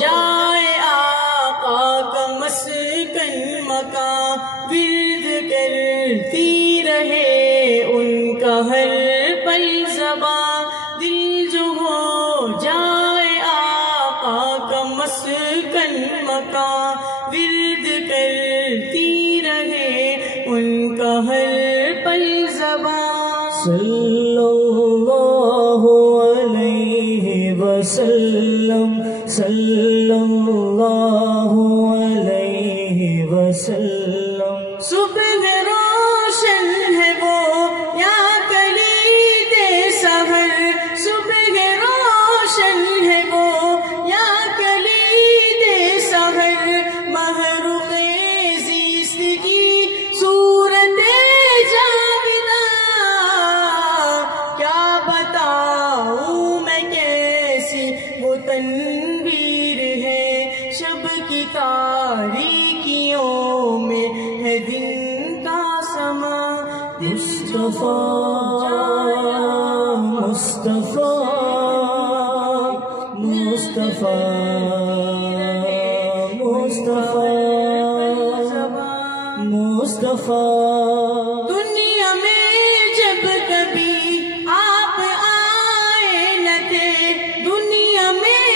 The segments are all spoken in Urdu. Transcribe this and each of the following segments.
جائے آقا کا مسکن مکان، ورد کرتی رہے ان کا ہر پل زبان، دل جو ہو جائے آقا کا مسکن مکان، ورد کرتی رہے ان کا ہر پل زبان۔ صلی اللہ علیہ وسلم، صلی اللہ علیہ وسلم۔ صبح روشن ہے وہ یا کلید سحر، صبح روشن ہے وہ یا کلید سحر، محروق زیست کی صورت جاویداں، کیا بتاؤں میں کیسی وہ تنویر ہے، شب کی تاریکیوں میں ہے دن کا سما، مصطفیٰ مصطفیٰ مصطفیٰ مصطفیٰ مصطفیٰ۔ دنیا میں جب کبھی آپ آئے نہ تھے، دنیا میں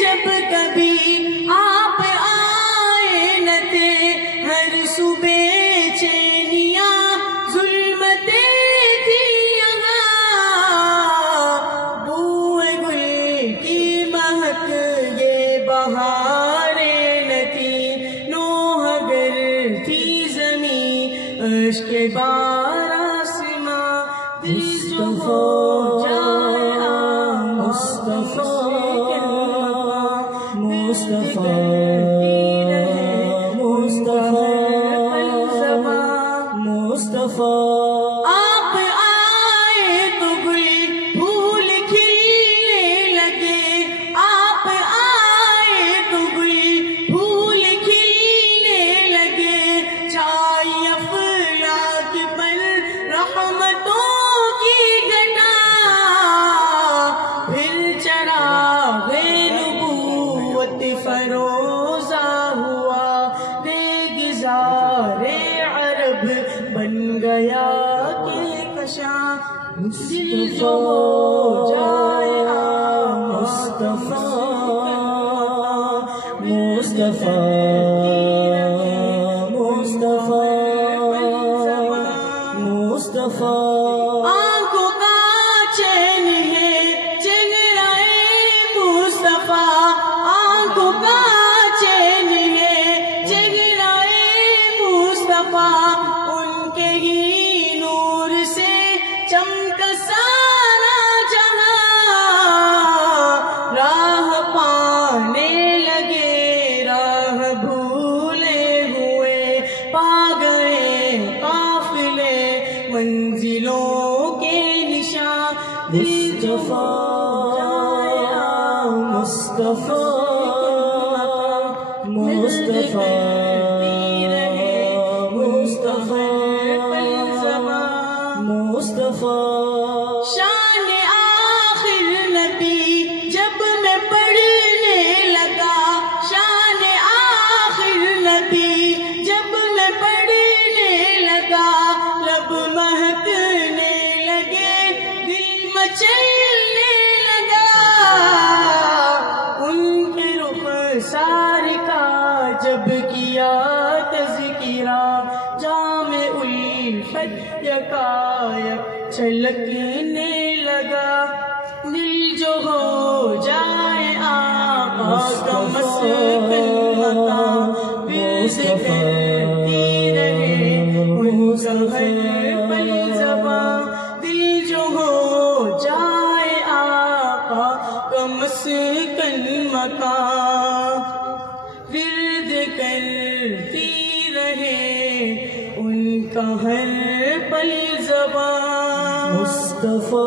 جب کبھی آپ آئے نہ تھے، ہر صبح چینیاں ظلمتیں تھی یہاں، بوئے گل کی مہک یہ بہاریں نہ تھی، نوح گر تھی زمین اشک بار آسماں، دل جو ہو جائے مصطفیٰ مصطفیٰ مصطفیٰ۔ آپ آئے تو گل پھول کھلنے لگے، آپ آئے تو گل پھول کھلنے لگے، چھائی افلاک پر رحمتوں کی گھٹا، پھر چراغ نبوت فروزہ ہوا، ریگزار عرب بن گیا کہکشاں، دل جو ہو جائے مصطفیٰ مصطفیٰ مصطفیٰ۔ آنکھوں کا چین ہے چہرہ مصطفیٰ، آنکھوں کا چین ہے چہرہ مصطفیٰ، ان کے ہی نور سے چمکا سارا جہاں، راہ پانے لگے راہ بھولے ہوئے، پا گئے قافلے منزلوں کے نشاں، مصطفیٰ مصطفیٰ مصطفیٰ مصطفیٰ۔ شان آخر نبی جب میں پڑھنے لگا، شان آخر نبی جب میں پڑھنے لگا، لب مہکنے لگے دل مچلنے لگا، ان کے رخ سار کا جب کیا تذکرہ، جام الفت یکایک چھلکنے لگا، دل جو ہو جائے آقا کا مسکن مکان، ورد کرتی رہے ان کا ہر پل زبان، دل جو ہو جائے آقا کا مسکن مکان، ورد کرتی رہے ان کا ہر پل زبان۔ مصطفیٰ